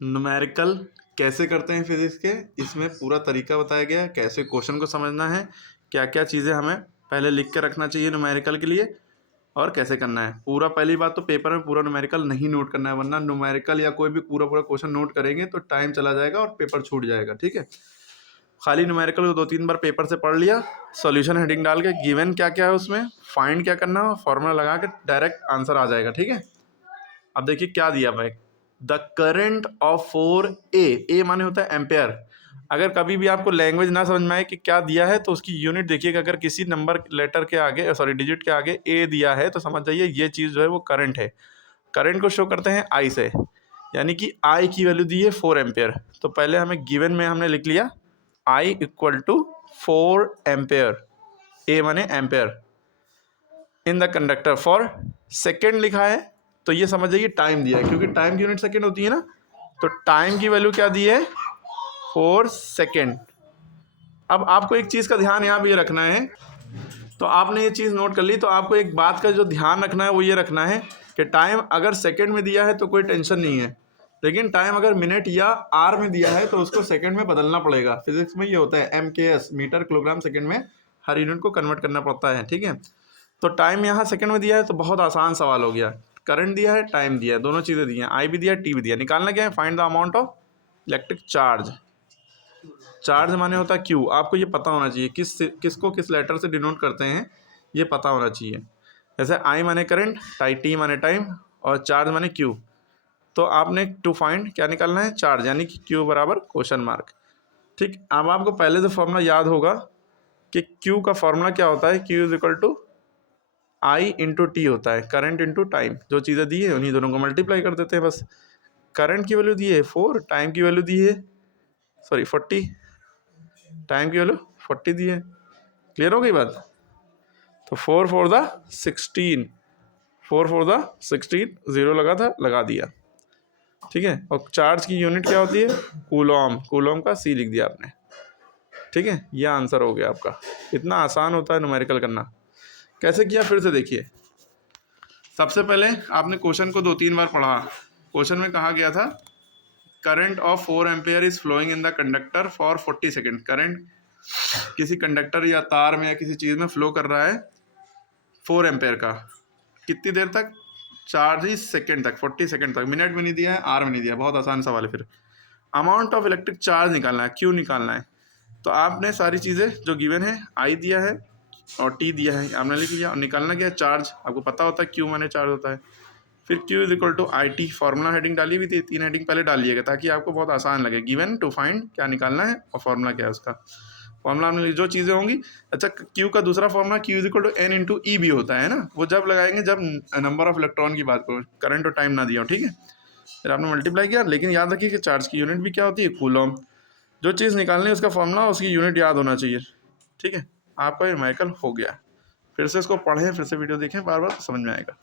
Numerical कैसे करते हैं फिजिक्स के, इसमें पूरा तरीका बताया गया है, कैसे क्वेश्चन को समझना है, क्या क्या चीज़ें हमें पहले लिख के रखना चाहिए न्यूमेरिकल के लिए और कैसे करना है पूरा। पहली बात तो पेपर में पूरा न्यूमेरिकल नहीं नोट करना है, वरना न्यूमेरिकल या कोई भी पूरा पूरा क्वेश्चन नोट करेंगे तो टाइम चला जाएगा और पेपर छूट जाएगा। ठीक है, खाली न्यूमेरिकल को 2-3 बार पेपर से पढ़ लिया, सॉल्यूशन हेडिंग डाल के गिवन क्या क्या है उसमें फाइंड क्या करना है, फॉर्मूला लगा के डायरेक्ट आंसर आ जाएगा। ठीक है, अब देखिए क्या दिया भाई, द करंट ऑफ 4A माने होता है एम्पेयर। अगर कभी भी आपको लैंग्वेज ना समझ में आए कि क्या दिया है तो उसकी यूनिट देखिएगा, अगर किसी नंबर लेटर के आगे डिजिट के आगे ए दिया है तो समझ जाइए ये चीज़ जो है वो करंट है। करंट को शो करते हैं आई से, यानी कि आई की वैल्यू दी है 4 एम्पेयर। तो पहले हमें गिवन में हमने लिख लिया आई इक्वल टू 4 एम्पेयर, ए माने ampere in the conductor for second लिखा है तो ये समझ जाइए टाइम दिया है, क्योंकि टाइम की यूनिट सेकेंड होती है ना। तो टाइम की वैल्यू क्या दी है 4 सेकेंड। अब आपको एक चीज़ का ध्यान यहाँ भी रखना है, तो आपने ये चीज़ नोट कर ली, तो आपको एक बात का जो ध्यान रखना है वो ये रखना है कि टाइम अगर सेकेंड में दिया है तो कोई टेंशन नहीं है, लेकिन टाइम अगर मिनट या आर में दिया है तो उसको सेकेंड में बदलना पड़ेगा। फिजिक्स में ये होता है MKS, मीटर किलोग्राम सेकेंड में हर यूनिट को कन्वर्ट करना पड़ता है। ठीक है, तो टाइम यहाँ सेकंड में दिया है तो बहुत आसान सवाल हो गया। करंट दिया है, टाइम दिया है, दोनों चीज़ें दी हैं, आई भी दिया है, टी भी दिया है। निकालना क्या है, find the amount of electric charge. Charge माने होता है क्यू, आपको ये पता होना चाहिए किसको किस लेटर से डिनोट करते हैं, ये पता होना चाहिए। जैसे आई माने करंट, टी माने टाइम और चार्ज माने क्यू। तो आपने टू फाइंड क्या निकालना है, चार्ज, यानी कि क्यू बराबर क्वेश्चन मार्क। ठीक, अब आपको पहले से फॉर्मूला याद होगा कि क्यू का फॉर्मूला क्या होता है, Q is equal to I into T होता है, करंट इंटू टाइम। जो चीज़ें दी है उन्हीं दोनों को मल्टीप्लाई कर देते हैं बस। करंट की वैल्यू दी है 4, टाइम की वैल्यू दी है 40, टाइम की वैल्यू 40 दी है। क्लियर हो गई बात। तो 4 four the 16, 4 four the 16, zero लगा था लगा दिया। ठीक है, और चार्ज की यूनिट क्या होती है, कूलॉम, कूलॉम का सी लिख दिया आपने। ठीक है, ये आंसर हो गया आपका। इतना आसान होता है न्यूमेरिकल करना। कैसे किया फिर से देखिए। सबसे पहले आपने क्वेश्चन को 2-3 बार पढ़ा। क्वेश्चन में कहा गया था current of 4 ampere is flowing in the conductor for 40 second. Current किसी कंडक्टर या तार में या किसी चीज़ में फ्लो कर रहा है 4 एम्पेयर का, कितनी देर तक, 40 सेकेंड तक, 40 सेकेंड तक। मिनट में नहीं दिया है, आर में नहीं दिया, बहुत आसान सवाल है। फिर अमाउंट ऑफ इलेक्ट्रिक चार्ज निकालना है, क्यू निकालना है। तो आपने सारी चीज़ें जो गिवन है, आई दिया है और टी दिया है, आपने लिख लिया। और निकालना क्या है, चार्ज। आपको पता होता है क्यू माने चार्ज होता है। फिर Q is equal to I T, formula heading डाली हुई थी, 3 हेडिंग पहले डालिएगा ताकि आपको बहुत आसान लगे। गिवन टू फाइंड क्या निकालना है और फॉर्मूला क्या है उसका। फॉर्मूला में जो चीज़ें होंगी, अच्छा क्यू का दूसरा formula Q is equal to N into E भी होता है ना, वो जब लगाएंगे जब नंबर ऑफ इलेक्ट्रॉन की बात करो, करंट और टाइम ना दिया हो। ठीक है, फिर आपने मल्टीप्लाई किया, लेकिन याद रखिए कि चार्ज की यूनिट भी क्या होती है, कूलॉम। जो चीज़ निकालनी है उसका फॉर्मूला, उसकी यूनिट याद होना चाहिए। ठीक है, आपका ये न्यूमेरिकल हो गया। फिर से इसको पढ़ें, फिर से वीडियो देखें बार बार, तो समझ में आएगा।